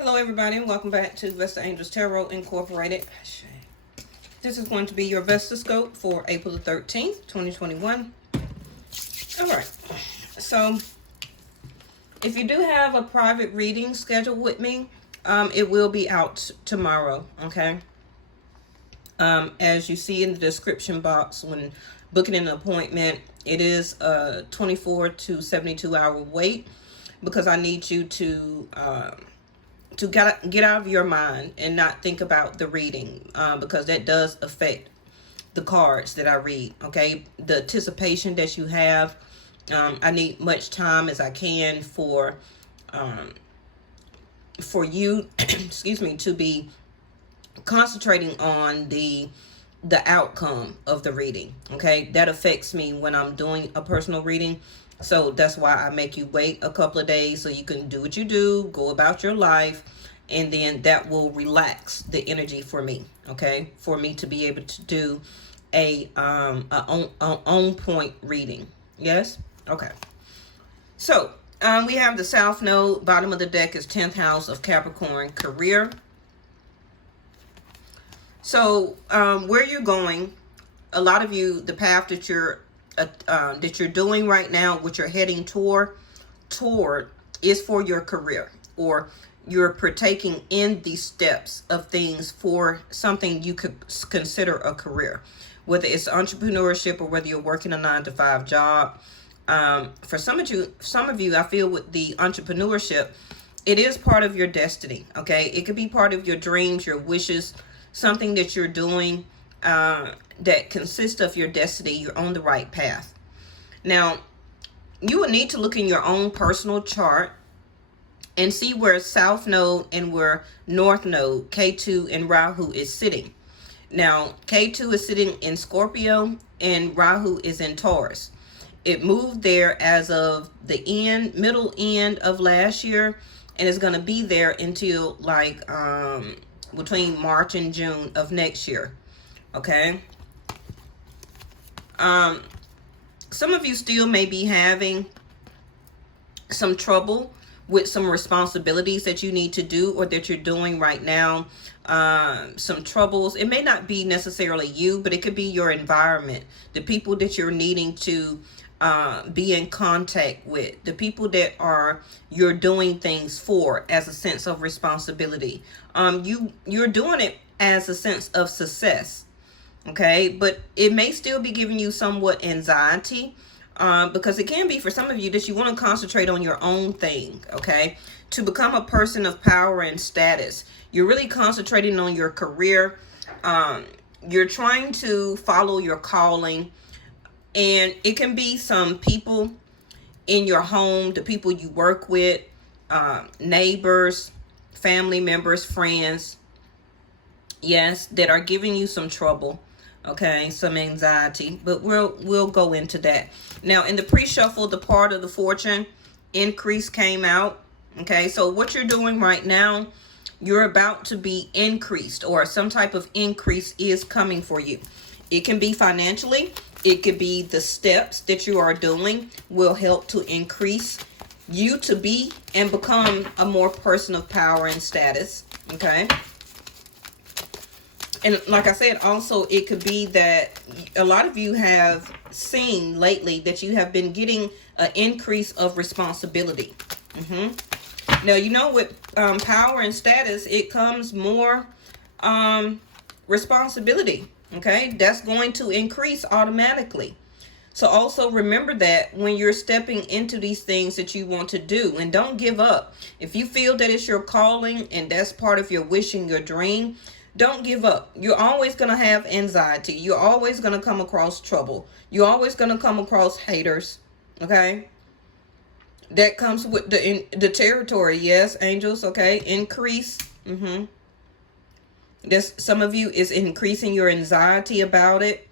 Hello everybody and welcome back to Vestaangelstarot Incorporated. This is going to be your Vestascope for April the 13th, 2021. Alright, so if you do have a private reading scheduled with me, it will be out tomorrow, okay? As you see in the description box when booking an appointment, it is a 24 to 72 hour wait because I need you to get out of your mind and not think about the reading, because that does affect the cards that I read, okay? The anticipation that you have, I need much time as I can for you, excuse me, to be concentrating on the outcome of the reading, okay? That affects me when I'm doing a personal reading. So that's why I make you wait a couple of days so you can do what you do, go about your life, and then that will relax the energy for me, okay? For me to be able to do a on point reading. Yes? Okay. So, we have the South Node. Bottom of the deck is 10th house of Capricorn, career. So, where you're going, a lot of you, the path that you're doing right now, what you're heading toward is for your career, or you're partaking in the steps of things for something you could consider a career, whether it's entrepreneurship or whether you're working a 9-to-5 job. For some of you, I feel with the entrepreneurship, it is part of your destiny, okay? It could be part of your dreams, your wishes, something that you're doing that consists of your destiny. You're on the right path. Now, you will need to look in your own personal chart and see where South Node and where North Node, K2 and Rahu, is sitting. Now, K2 is sitting in Scorpio and Rahu is in Taurus. It moved there as of the middle end of last year, and it's going to be there until like between March and June of next year. Okay. Some of you still may be having some trouble with some responsibilities that you need to do or that you're doing right now. Some troubles. It may not be necessarily you, but it could be your environment, the people that you're needing to be in contact with, the people that you're doing things for as a sense of responsibility. You're doing it as a sense of success, okay? But it may still be giving you somewhat anxiety, because it can be for some of you that you want to concentrate on your own thing, okay? To become a person of power and status, you're really concentrating on your career. You're trying to follow your calling, and it can be some people in your home, the people you work with, neighbors, family members, friends, yes, that are giving you some trouble. Okay, some anxiety, but we'll go into that. Now, in the pre-shuffle, the part of the fortune increase came out. Okay, so what you're doing right now, you're about to be increased, or some type of increase is coming for you. It can be financially. It could be the steps that you are doing will help to increase you to be and become a more person of power and status. Okay. And like I said, also, it could be that a lot of you have seen lately that you have been getting an increase of responsibility. Now, you know, with power and status, it comes more responsibility. Okay, that's going to increase automatically. So also remember that when you're stepping into these things that you want to do, and don't give up. If you feel that it's your calling and that's part of your wish and your dream, don't give up. You're always going to have anxiety. You're always going to come across trouble. You're always going to come across haters. Okay. That comes with the territory. Yes, angels. Okay. Increase. Some of you is increasing your anxiety about it.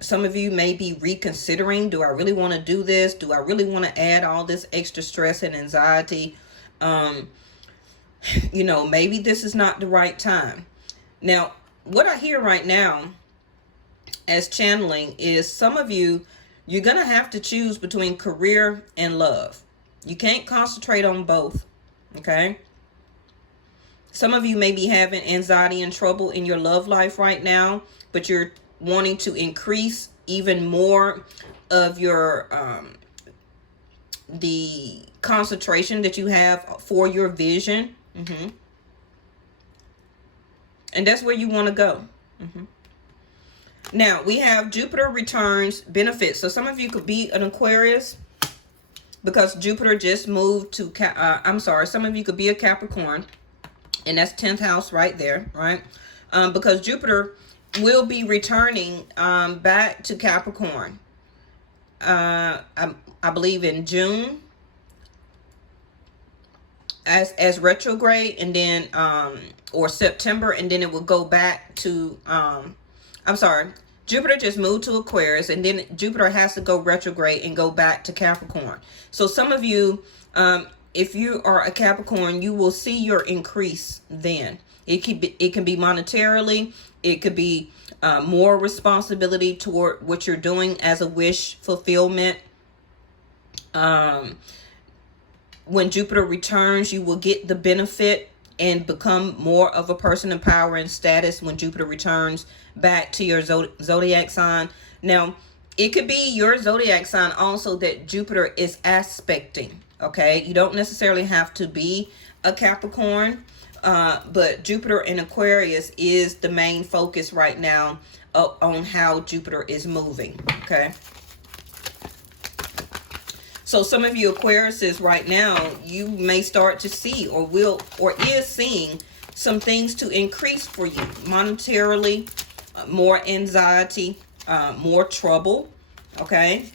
Some of you may be reconsidering. Do I really want to do this? Do I really want to add all this extra stress and anxiety? You know, maybe this is not the right time. Now, what I hear right now as channeling is some of you, you're going to have to choose between career and love. You can't concentrate on both. Okay. Some of you may be having anxiety and trouble in your love life right now, but you're wanting to increase even more of your the concentration that you have for your vision. And that's where you want to go. Now we have Jupiter returns benefits. So some of you could be an Aquarius because Jupiter just moved to some of you could be a Capricorn, and that's 10th house right there, right? Because Jupiter will be returning back to Capricorn. I believe in June as retrograde, and then or September, and then it will go back to Jupiter just moved to Aquarius, and then Jupiter has to go retrograde and go back to Capricorn. So some of you, if you are a Capricorn, you will see your increase then. It can be monetarily, it could be more responsibility toward what you're doing as a wish fulfillment. When Jupiter returns, you will get the benefit and become more of a person in power and status when Jupiter returns back to your zodiac sign. Now, it could be your zodiac sign also that Jupiter is aspecting, okay? You don't necessarily have to be a Capricorn, but Jupiter in Aquarius is the main focus right now on how Jupiter is moving, okay? So some of you Aquariuses right now, you may start to see or is seeing some things to increase for you monetarily, more anxiety, more trouble, okay?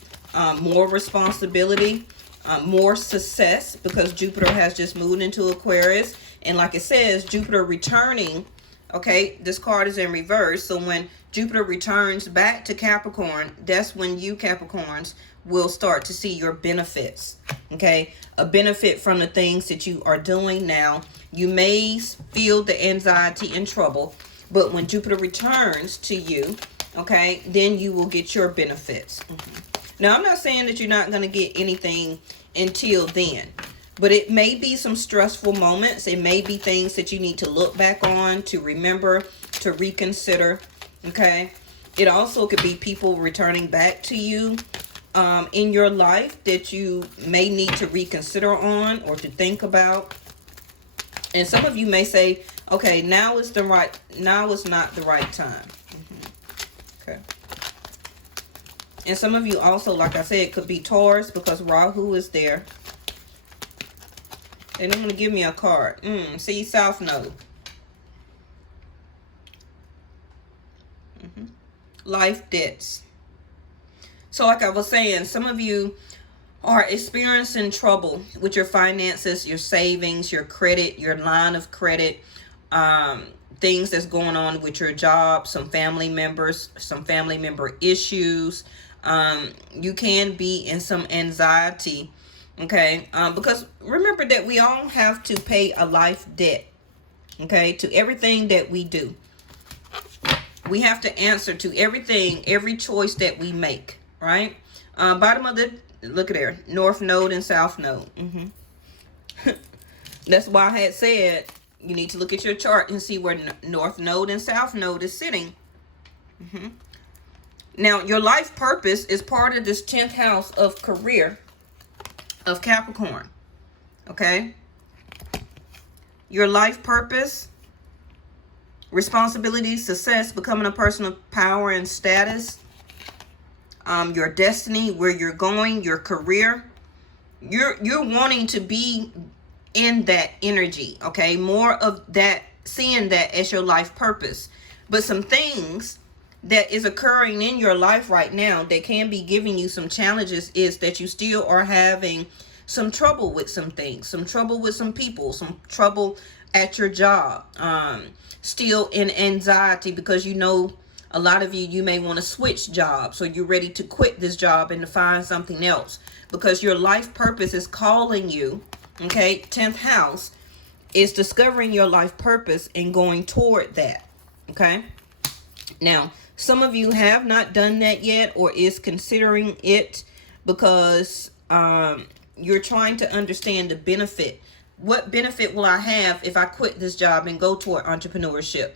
More responsibility, more success, because Jupiter has just moved into Aquarius. And like it says, Jupiter returning, okay, this card is in reverse. So when Jupiter returns back to Capricorn, that's when you Capricorns will start to see your benefits, okay? A benefit from the things that you are doing now. You may feel the anxiety and trouble, but when Jupiter returns to you, okay, then you will get your benefits. Now, I'm not saying that you're not going to get anything until then, but it may be some stressful moments. It may be things that you need to look back on, to remember, to reconsider, okay? It also could be people returning back to you in your life that you may need to reconsider on or to think about. And some of you may say, okay, now is not the right time. Okay. And some of you also, like I said, could be Taurus because Rahu is there. They don't want to give me a card. See, South Node. Life debts. So like I was saying, some of you are experiencing trouble with your finances, your savings, your credit, your line of credit, things that's going on with your job, some family member issues. You can be in some anxiety, okay? Because remember that we all have to pay a life debt, okay, to everything that we do. We have to answer to everything, every choice that we make. Right? Bottom of the, look at there, North Node and South Node. That's why I had said you need to look at your chart and see where North Node and South Node is sitting. Now, your life purpose is part of this 10th house of career of Capricorn. Okay? Your life purpose, responsibility, success, becoming a person of power and status, your destiny, where you're going, your career, you're wanting to be in that energy, okay? More of that, seeing that as your life purpose. But some things that is occurring in your life right now that can be giving you some challenges is that you still are having some trouble with some things, some trouble with some people, some trouble at your job, still in anxiety because you know a lot of you may want to switch jobs, or you're ready to quit this job and to find something else because your life purpose is calling you, okay? 10th house is discovering your life purpose and going toward that, okay? Now, some of you have not done that yet or is considering it because you're trying to understand the benefit what benefit will I have if I quit this job and go toward entrepreneurship?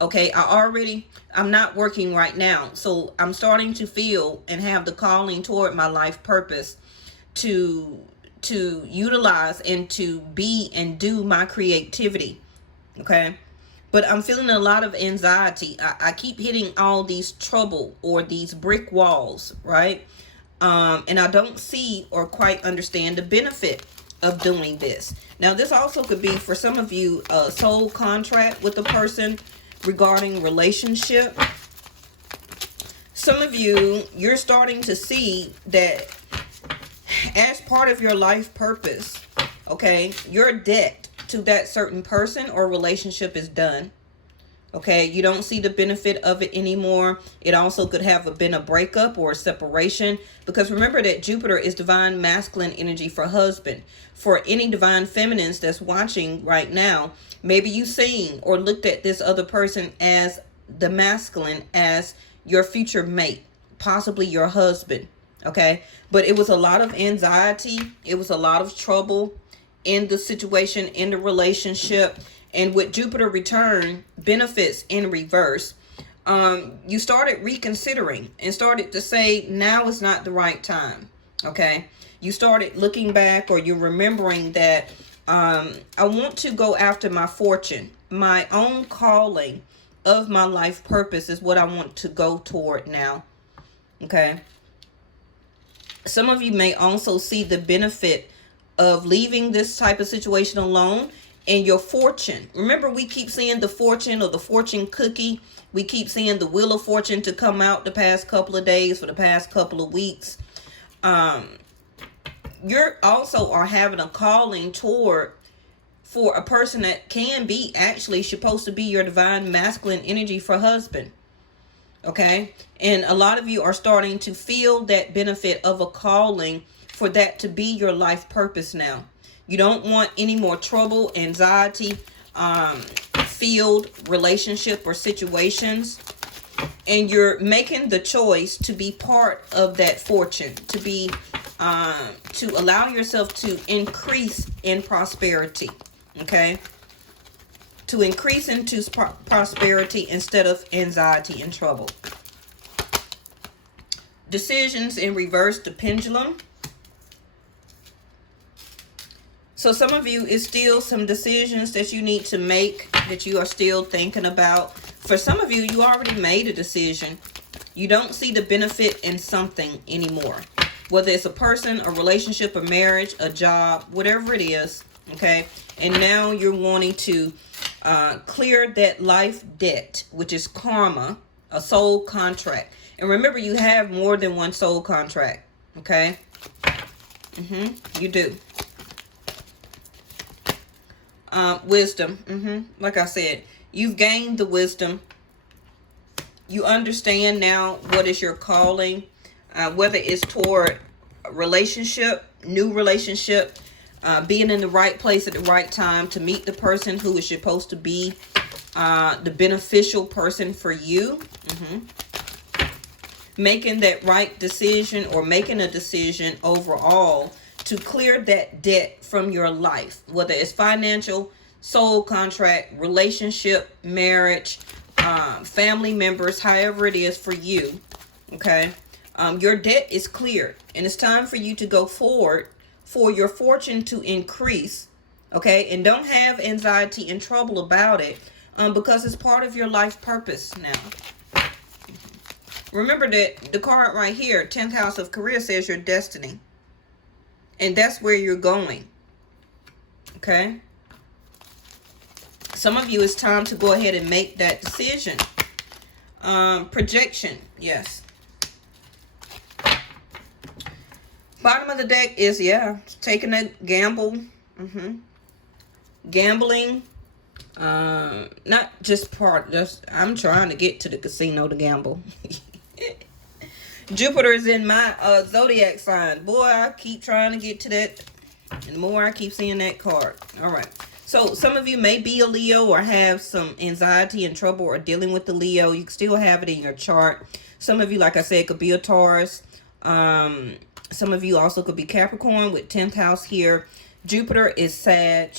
Okay, I'm not working right now. So I'm starting to feel and have the calling toward my life purpose to utilize and to be and do my creativity. Okay. But I'm feeling a lot of anxiety. I keep hitting all these trouble or these brick walls, right? And I don't see or quite understand the benefit of doing this. Now, this also could be for some of you a soul contract with a person regarding relationship. Some of you, you're starting to see that as part of your life purpose, okay, your debt to that certain person or relationship is done. Okay, you don't see the benefit of it anymore. It also could have been a breakup or a separation, because remember that Jupiter is divine masculine energy for husband. For any divine feminines that's watching right now, maybe you seen or looked at this other person as the masculine, as your future mate, possibly your husband. Okay, but it was a lot of anxiety. It was a lot of trouble in the situation, in the relationship. And with Jupiter return, benefits in reverse, you started reconsidering and started to say, now is not the right time. Okay. You started looking back, or you're remembering that I want to go after my fortune. My own calling of my life purpose is what I want to go toward now. Okay. Some of you may also see the benefit of leaving this type of situation alone. And your fortune. Remember, we keep seeing the fortune or the fortune cookie. We keep seeing the wheel of fortune to come out the past couple of days, for the past couple of weeks. You're also are having a calling toward for a person that can be actually supposed to be your divine masculine energy for husband. Okay. And a lot of you are starting to feel that benefit of a calling for that to be your life purpose now. You don't want any more trouble, anxiety, filled relationship or situations. And you're making the choice to be part of that fortune, to be, to allow yourself to increase in prosperity. Okay. To increase into prosperity instead of anxiety and trouble. Decisions in reverse, the pendulum. So some of you, is still some decisions that you need to make, that you are still thinking about. For some of you, you already made a decision. You don't see the benefit in something anymore. Whether it's a person, a relationship, a marriage, a job, whatever it is. Okay. And now you're wanting to clear that life debt, which is karma, a soul contract. And remember, you have more than one soul contract. Okay. You do. Wisdom. Like I said, you've gained the wisdom. You understand now what is your calling, whether it's toward a relationship, new relationship, being in the right place at the right time to meet the person who is supposed to be the beneficial person for you. Making that right decision, or making a decision overall to clear that debt from your life, whether it's financial, soul contract, relationship, marriage, family members, however it is for you. Okay. Your debt is cleared, and it's time for you to go forward for your fortune to increase. Okay. And don't have anxiety and trouble about it, because it's part of your life purpose now. Remember that the card right here, 10th house of career, says your destiny. And that's where you're going. Okay. Some of you, it's time to go ahead and make that decision. Projection. Yes. Bottom of the deck is, taking a gamble. Gambling. Not just I'm trying to get to the casino to gamble. Jupiter is in my zodiac sign. Boy, I keep trying to get to that. And the more I keep seeing that card. All right. So some of you may be a Leo or have some anxiety and trouble or dealing with the Leo. You can still have it in your chart. Some of you, like I said, could be a Taurus. Some of you also could be Capricorn with 10th house here. Jupiter is Sag.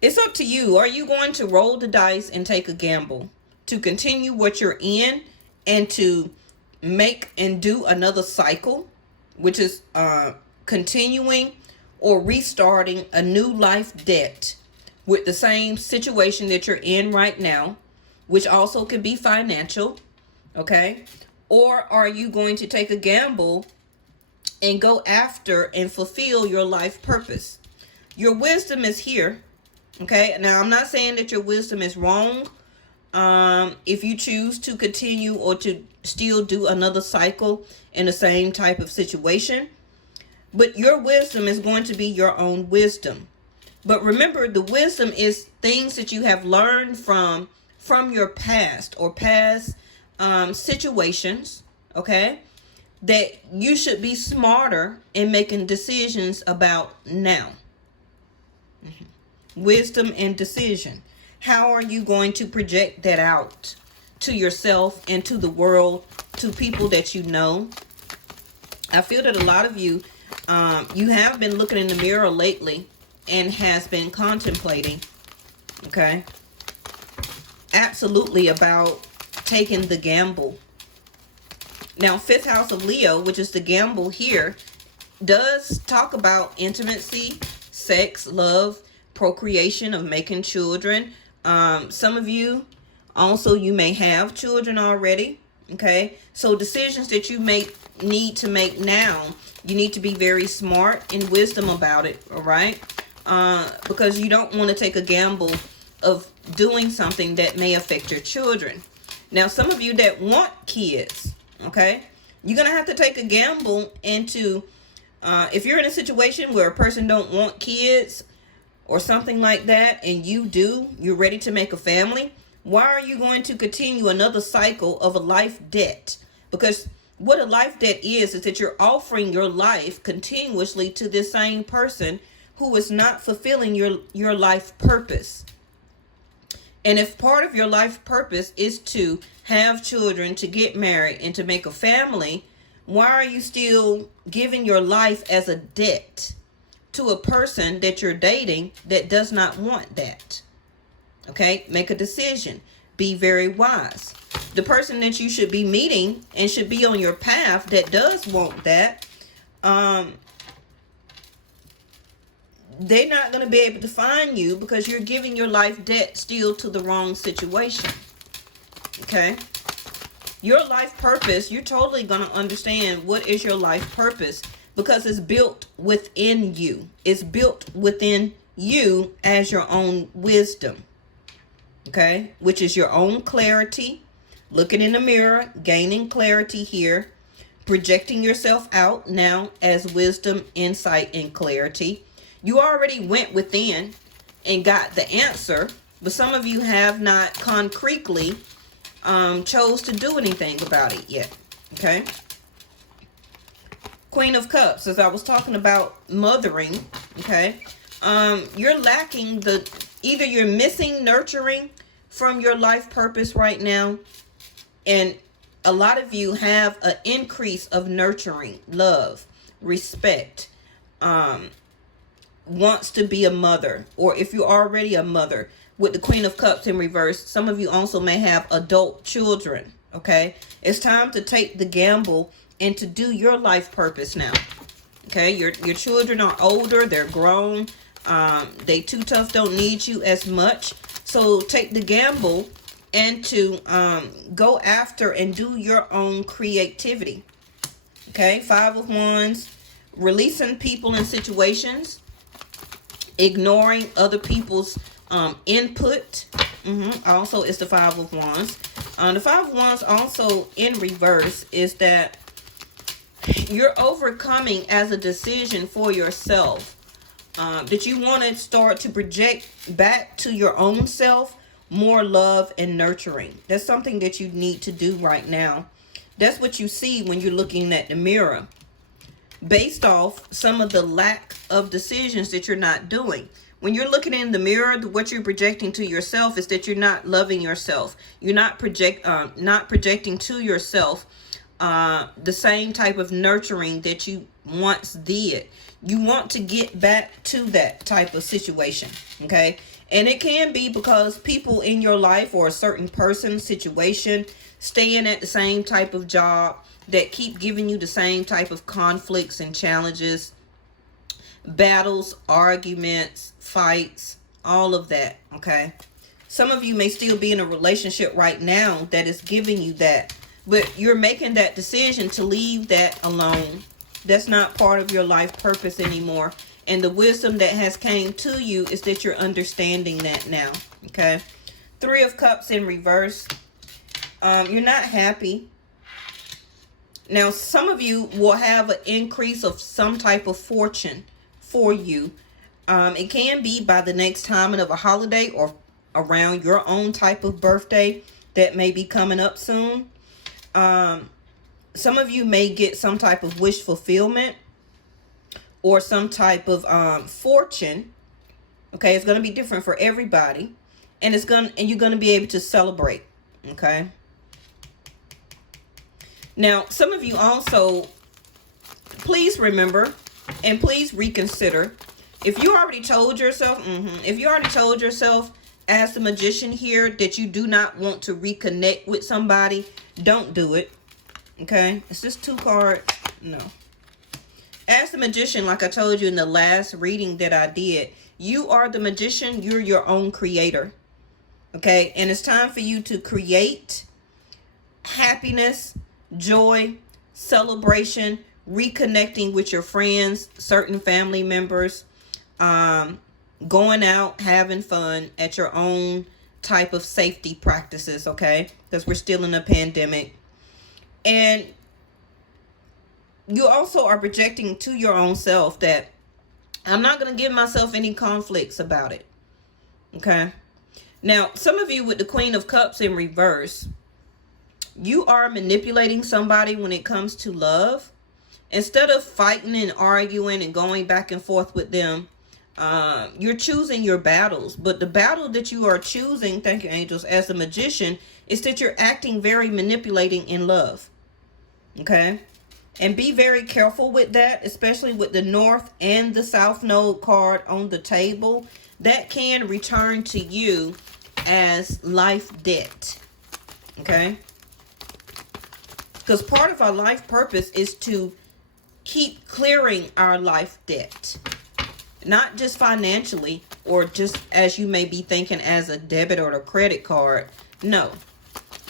It's up to you. Are you going to roll the dice and take a gamble to continue what you're in and to make and do another cycle, which is continuing or restarting a new life debt with the same situation that you're in right now, which also could be financial, okay? Or are you going to take a gamble and go after and fulfill your life purpose? Your wisdom is here, okay? Now, I'm not saying that your wisdom is wrong. If you choose to continue or to still do another cycle in the same type of situation, but your wisdom is going to be your own wisdom. But remember, the wisdom is things that you have learned from your past or past situations, okay, that you should be smarter in making decisions about now. Wisdom and decision. How are you going to project that out to yourself and to the world, to people that you know? I feel that a lot of you, you have been looking in the mirror lately and has been contemplating, okay, absolutely about taking the gamble. Now, 5th house of Leo, which is the gamble here, does talk about intimacy, sex, love, procreation, of making children. Some of you also, you may have children already, okay? So decisions that you need to make now, you need to be very smart and wisdom about it, all right? Because you don't want to take a gamble of doing something that may affect your children. Now, some of you that want kids, okay, you're going to have to take a gamble into, if you're in a situation where a person don't want kids or something like that, and you do, you're ready to make a family, why are you going to continue another cycle of a life debt? Because what a life debt is that you're offering your life continuously to this same person who is not fulfilling your life purpose. And if part of your life purpose is to have children, to get married, and to make a family, why are you still giving your life as a debt to a person that you're dating that does not want that? Okay, make a decision. Be very wise. The person that you should be meeting and should be on your path that does want that, they're not going to be able to find you because you're giving your life debt still to the wrong situation. Okay? Your life purpose, you're totally going to understand what is your life purpose because it's built within you. It's built within you as your own wisdom. Okay? Which is your own clarity. Looking in the mirror, gaining clarity here. Projecting yourself out now as wisdom, insight, and clarity. You already went within and got the answer, but some of you have not concretely chose to do anything about it yet. Okay? Queen of Cups, as I was talking about mothering, okay? You're lacking either you're missing nurturing from your life purpose right now, and a lot of you have an increase of nurturing, love, respect, wants to be a mother, or if you're already a mother with the Queen of Cups in reverse, some of you also may have adult children. Okay, it's time to take the gamble and to do your life purpose now. Okay, your children are older, they're grown, they too tough, don't need you as much. So take the gamble and to go after and do your own creativity. Okay, 5 of Wands, releasing people and situations, ignoring other people's input. Also, it's the 5 of Wands. The 5 of Wands also in reverse is that you're overcoming as a decision for yourself. That you want to start to project back to your own self more love and nurturing. That's something that you need to do right now. That's what you see when you're looking at the mirror. Based off some of the lack of decisions that you're not doing. When you're looking in the mirror, what you're projecting to yourself is that you're not loving yourself. You're not projecting to yourself the same type of nurturing that you once did. You want to get back to that type of situation, okay? And it can be because people in your life or a certain person, situation, staying at the same type of job that keep giving you the same type of conflicts and challenges, battles, arguments, fights, all of that, okay? Some of you may still be in a relationship right now that is giving you that, but you're making that decision to leave that alone. That's not part of your life purpose anymore. And the wisdom that has came to you is that you're understanding that now, okay? 3 of Cups in reverse. You're not happy. Now, some of you will have an increase of some type of fortune for you. It can be by the next timing of a holiday or around your own type of birthday that may be coming up soon. Some of you may get some type of wish fulfillment or some type of fortune. Okay, it's going to be different for everybody, and you're going to be able to celebrate. Okay. Now, some of you also, please remember and please reconsider. If you already told yourself, as the Magician here, that you do not want to reconnect with somebody, don't do it. Okay, it's just 2 cards. No. As the Magician, like I told you in the last reading that I did, you are the Magician. You're your own creator. Okay, and it's time for you to create happiness, joy, celebration, reconnecting with your friends, certain family members, going out, having fun at your own type of safety practices, okay? Because we're still in a pandemic. And you also are projecting to your own self that I'm not going to give myself any conflicts about it, okay? Now, some of you with the Queen of Cups in reverse, you are manipulating somebody when it comes to love. Instead of fighting and arguing and going back and forth with them, you're choosing your battles. But the battle that you are choosing, thank you, angels, as a Magician, is that you're acting very manipulating in love. Okay? And be very careful with that, especially with the North and the South Node card on the table. That can return to you as life debt. Okay? Because part of our life purpose is to keep clearing our life debt. Not just financially or just as you may be thinking as a debit or a credit card. No.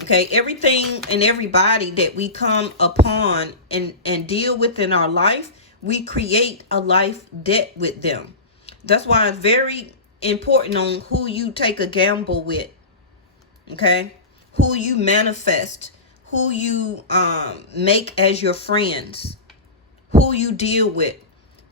Okay, everything and everybody that we come upon and deal with in our life, we create a life debt with them. That's why it's very important on who you take a gamble with. Okay? Who you manifest. Who you make as your friends. Who you deal with.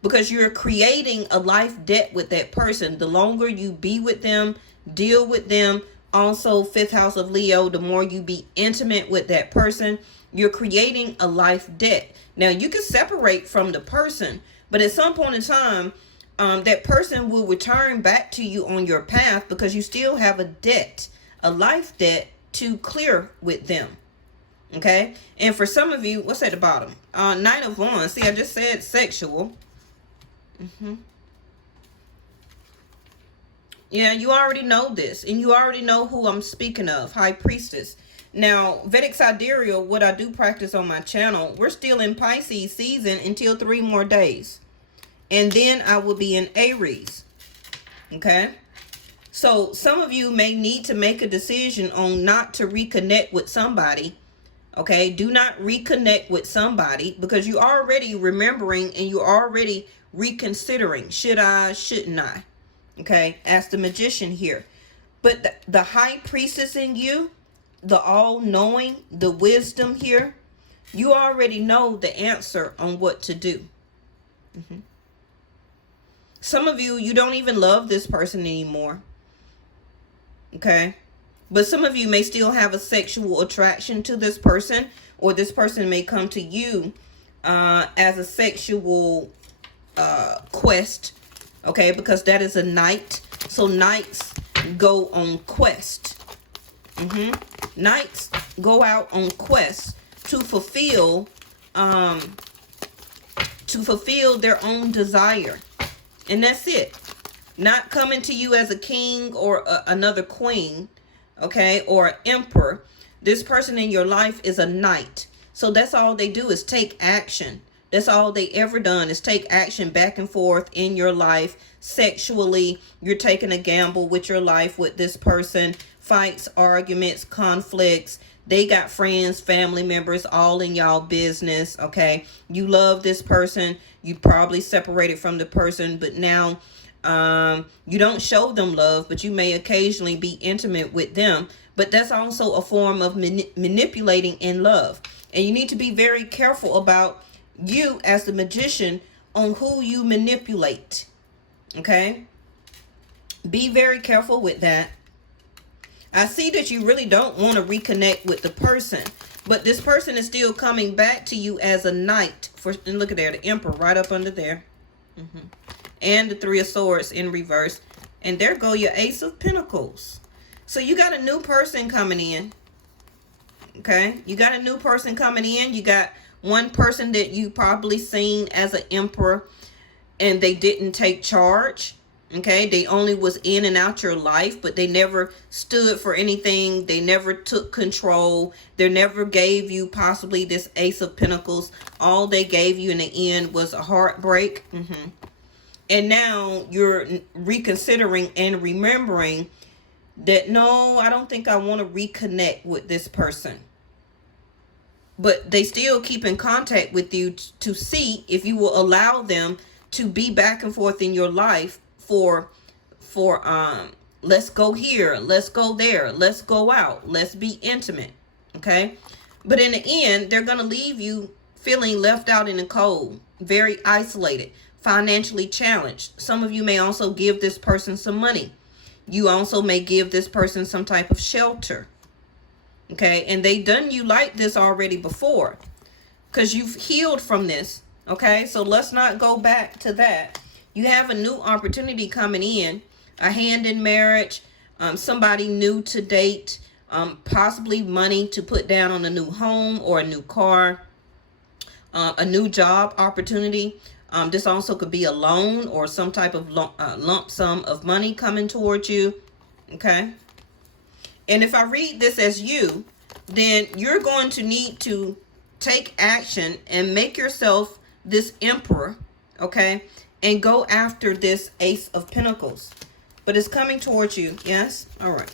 Because you're creating a life debt with that person. The longer you be with them, deal with them. Also, 5th house of Leo, the more you be intimate with that person, you're creating a life debt. Now, you can separate from the person, but at some point in time, that person will return back to you on your path because you still have a debt, a life debt to clear with them. Okay? And for some of you, what's at the bottom? Knight of Wands. See, I just said sexual. Yeah, you already know this. And you already know who I'm speaking of. High Priestess. Now, Vedic Sidereal, what I do practice on my channel, we're still in Pisces season until 3 more days. And then I will be in Aries. Okay? So, some of you may need to make a decision on not to reconnect with somebody. Okay? Do not reconnect with somebody because you're already remembering and you're already reconsidering. Should I? Shouldn't I? Okay, as the Magician here. But the High Priestess in you, the all-knowing, the wisdom here, you already know the answer on what to do. Some of you, you don't even love this person anymore. Okay? But some of you may still have a sexual attraction to this person, or this person may come to you as a sexual quest. Okay, because that is a knight. So knights go on quest. Knights go out on quest to fulfill their own desire. And that's it. Not coming to you as a king or another queen, okay, or an emperor. This person in your life is a knight. So that's all they do is take action. That's all they ever done is take action back and forth in your life. Sexually, you're taking a gamble with your life with this person. Fights, arguments, conflicts. They got friends, family members, all in y'all business, okay? You love this person. You probably separated from the person, but now you don't show them love, but you may occasionally be intimate with them. But that's also a form of manipulating in love. And you need to be very careful about you as the magician on who you manipulate. Okay? Be very careful with that. I see that you really don't want to reconnect with the person, but this person is still coming back to you as a knight. And look at there, the emperor right up under there. And the Three of Swords in reverse. And there go your Ace of Pentacles. So you got a new person coming in. Okay? You got a new person coming in. You got one person that you probably seen as an emperor and they didn't take charge. Okay? They only was in and out your life, but they never stood for anything. They never took control. They never gave you possibly this Ace of Pentacles. All they gave you in the end was a heartbreak. And now you're reconsidering and remembering that, no, I don't think I want to reconnect with this person. But they still keep in contact with you to see if you will allow them to be back and forth in your life for let's go here, let's go there, let's go out, let's be intimate. Okay? But in the end, they're going to leave you feeling left out in the cold, very isolated, financially challenged. Some of you may also give this person some money. You also may give this person some type of shelter. Okay? And they done you like this already before because you've healed from this. Okay? So let's not go back to that. You have a new opportunity coming in, a hand in marriage, somebody new to date, possibly money to put down on a new home or a new car, a new job opportunity. This also could be a loan or some type of lump sum of money coming towards you. Okay. And if I read this as you, then you're going to need to take action and make yourself this emperor. Okay. And go after this Ace of Pentacles. But it's coming towards you. Yes. All right.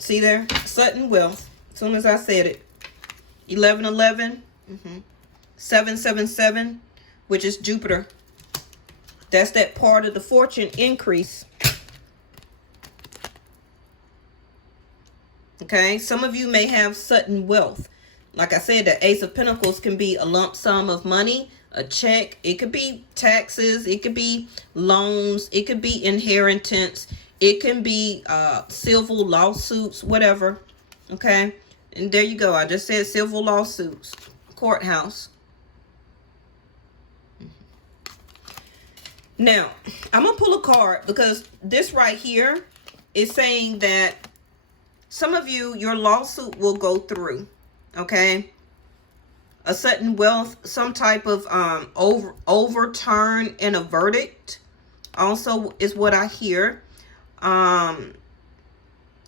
See there? Sudden wealth. As soon as I said it. 1111. 777. Which is Jupiter. That's that part of the fortune increase. Okay. Some of you may have sudden wealth. Like I said, the Ace of Pentacles can be a lump sum of money, a check. It could be taxes. It could be loans. It could be inheritance. It can be civil lawsuits, whatever. Okay. And there you go. I just said civil lawsuits. Courthouse. Now, I'm going to pull a card because this right here is saying that some of you, your lawsuit will go through. Okay. A sudden wealth, some type of overturn in a verdict also is what I hear.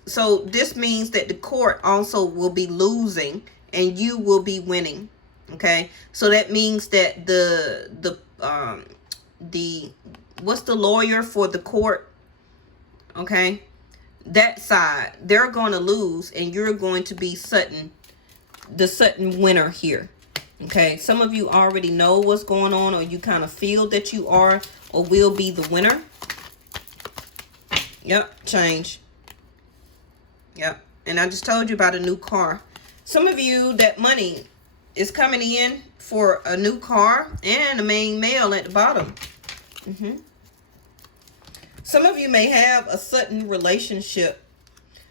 So this means that the court also will be losing and you will be winning. Okay. So that means that the what's the lawyer for the court? Okay. That side, they're going to lose and you're going to be the sudden winner here. Okay. Some of you already know what's going on, or you kind of feel that you are or will be the winner. Yep. Change. Yep. And I just told you about a new car. Some of you, that money is coming in for a new car and a main male at the bottom. Some of you may have a sudden relationship.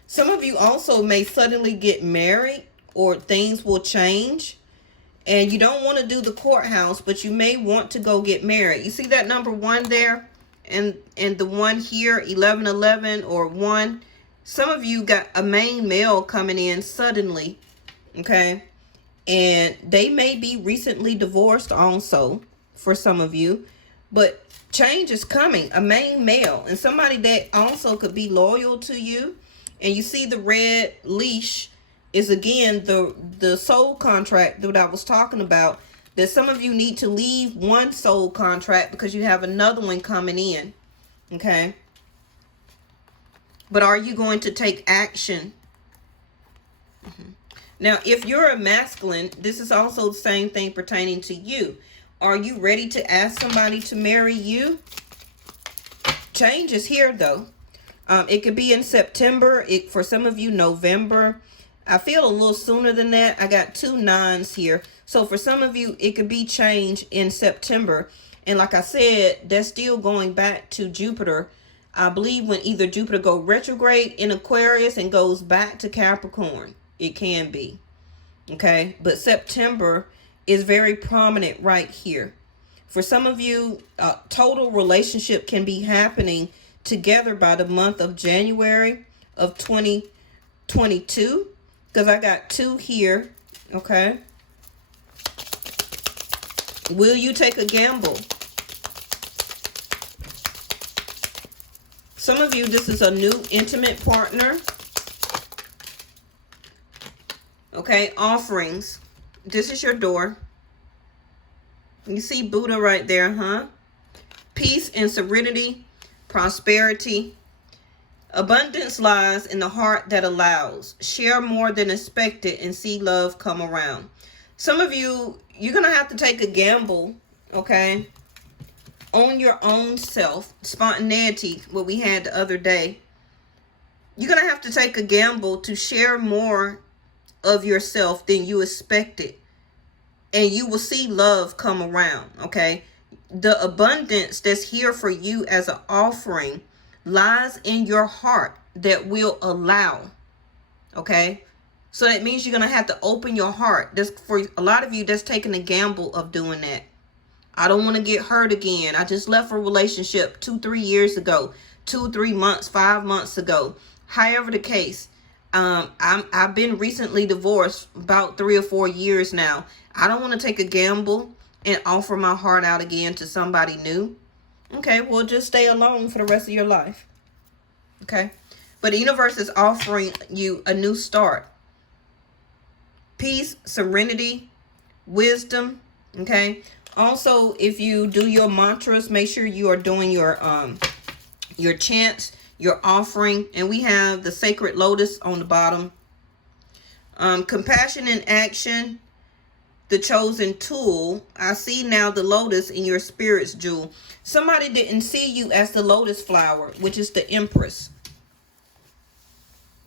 Some of you also may suddenly get married, or things will change. And you don't want to do the courthouse, but you may want to go get married. You see that number 1 there? And the one here, 1111 or 1. Some of you got a main male coming in suddenly. Okay. And they may be recently divorced also for some of you. But change is coming. A main male. And somebody that also could be loyal to you. And you see the red leash is again the soul contract that I was talking about. That some of you need to leave one soul contract because you have another one coming in. Okay. But are you going to take action? Now, if you're a masculine, this is also the same thing pertaining to you. Are you ready to ask somebody to marry you? Change is here, though. It could be in September. For some of you, November. I feel a little sooner than that. I got 2 9s here. So for some of you, it could be change in September. And like I said, that's still going back to Jupiter. I believe when either Jupiter go retrograde in Aquarius and goes back to Capricorn. It can be. Okay. But September is very prominent right here. For some of you, total relationship can be happening together by the month of January of 2022. Because I got 2 here. Okay. Will you take a gamble? Some of you, this is a new intimate partner. Okay, offerings. This is your door. You see Buddha right there, huh? Peace and serenity, prosperity. Abundance lies in the heart that allows. Share more than expected and see love come around. Some of you, you're going to have to take a gamble, okay, on your own self. Spontaneity, what we had the other day. You're going to have to take a gamble to share more of yourself than you expected. And you will see love come around, okay? The abundance that's here for you as an offering lies in your heart that will allow, okay? So that means you're going to have to open your heart. That's for a lot of you, that's taking a gamble of doing that. I don't want to get hurt again. I just left a relationship 2-3 years ago, 2-3 months, 5 months ago. However the case, I've been recently divorced about 3 or 4 years now. I don't want to take a gamble and offer my heart out again to somebody new. Okay, well, just stay alone for the rest of your life. Okay, but the universe is offering you a new start. Peace, serenity, wisdom. Okay. Also, if you do your mantras, make sure you are doing your chants, your offering. And we have the sacred lotus on the bottom. Compassion in action, the chosen tool. I see now the lotus in your spirit's jewel. Somebody didn't see you as the lotus flower, which is the empress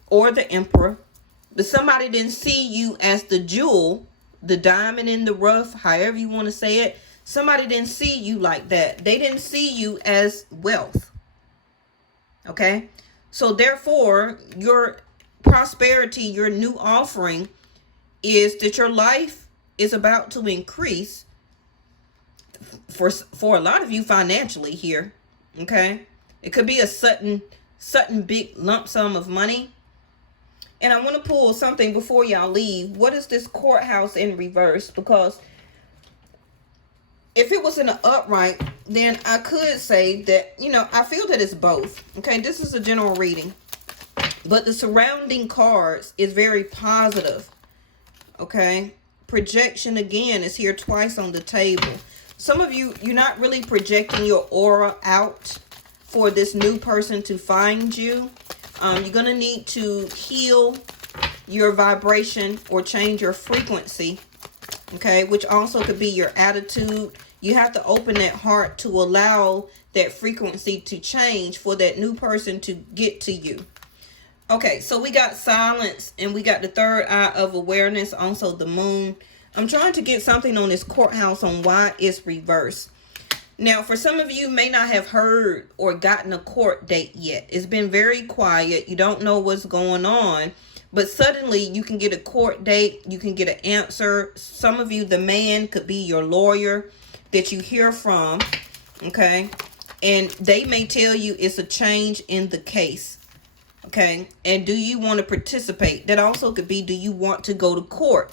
or the emperor. But somebody didn't see you as the jewel, the diamond in the rough, however you want to say it. Somebody didn't see you like that. They didn't see you as wealth. Okay? So therefore, your prosperity, your new offering is that your life is about to increase for a lot of you financially here. Okay? It could be a sudden big lump sum of money. And I want to pull something before y'all leave. What is this courthouse in reverse? Because if it was in an upright, then I could say that, I feel that it's both. Okay, this is a general reading. But the surrounding cards is very positive. Okay, projection again is here twice on the table. Some of you, you're not really projecting your aura out for this new person to find you. You're going to need to heal your vibration or change your frequency, okay, which also could be your attitude. You have to open that heart to allow that frequency to change for that new person to get to you. Okay, so we got silence and we got the third eye of awareness, also the moon. I'm trying to get something on this courthouse on why it's reversed. Now, for some of you may not have heard or gotten a court date yet. It's been very quiet. You don't know what's going on. But suddenly you can get a court date. You can get an answer. Some of you, the man could be your lawyer that you hear from. Okay. And they may tell you it's a change in the case. Okay. And do you want to participate? That also could be, do you want to go to court?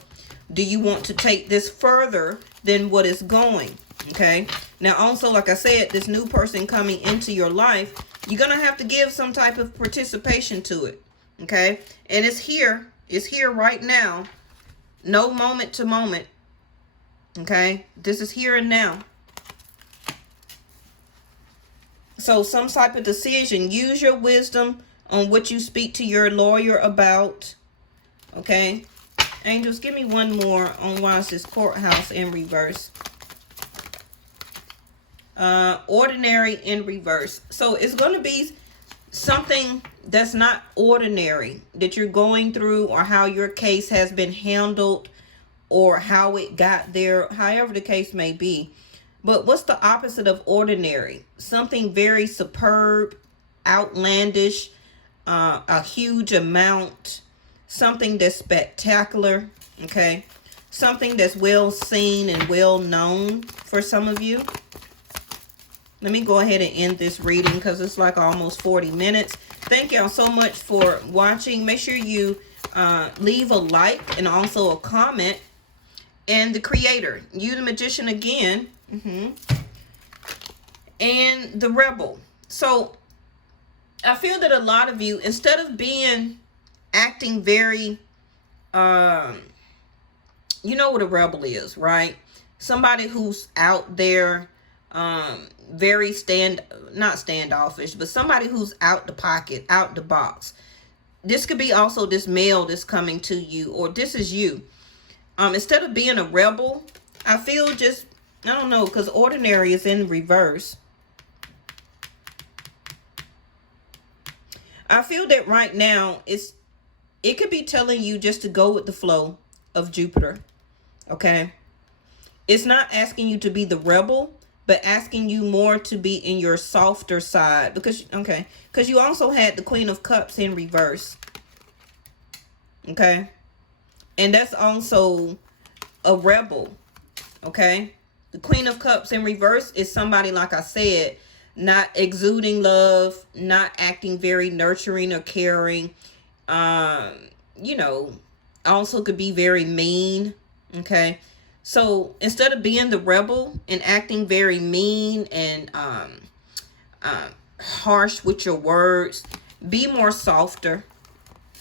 Do you want to take this further than what is going? Okay. Now, also, like I said, this new person coming into your life, you're going to have to give some type of participation to it. Okay. And it's here. It's here right now. No moment to moment. Okay. This is here and now. So some type of decision. Use your wisdom on what you speak to your lawyer about. Okay. Angels, give me one more on why is this courthouse in reverse. Ordinary in reverse. So it's going to be something that's not ordinary that you're going through, or how your case has been handled, or how it got there, however the case may be. But what's the opposite of ordinary? Something very superb, outlandish, a huge amount, something that's spectacular, okay? Something that's well seen and well known for some of you. Let me go ahead and end this reading because it's like almost 40 minutes. Thank y'all so much for watching. Make sure you leave a like and also a comment. And the Creator, you the Magician again, and the Rebel. So I feel that a lot of you, instead of acting very, you know what a rebel is, right? Somebody who's out there, very not standoffish, but somebody who's out the pocket, out the box. This could be also this male that's coming to you, or this is you. Instead of being a rebel, I feel just, I don't know, because ordinary is in reverse. I feel that right now it could be telling you just to go with the flow of Jupiter. Okay. It's not asking you to be the rebel, but asking you more to be in your softer side. Because you also had the Queen of Cups in reverse. Okay. And that's also a rebel. Okay. The Queen of Cups in reverse is somebody, like I said, not exuding love, not acting very nurturing or caring. You know, also could be very mean. Okay. So instead of being the rebel and acting very mean and harsh with your words, be more softer.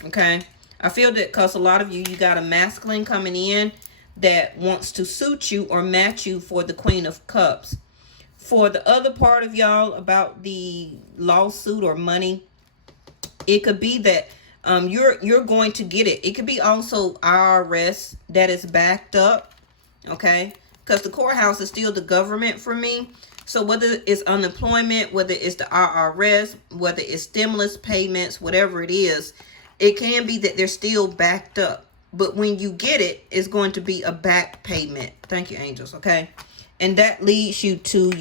Okay. I feel that because a lot of you got a masculine coming in that wants to suit you or match you for the Queen of Cups. For the other part of y'all about the lawsuit or money, it could be that you're going to get it. It could be also IRS that is backed up. Okay. Because the courthouse is still the government for me. So whether it's unemployment, whether it's the IRS, whether it's stimulus payments, whatever it is, it can be that they're still backed up. But when you get it, it's going to be a back payment. Thank you, angels. Okay. And that leads you to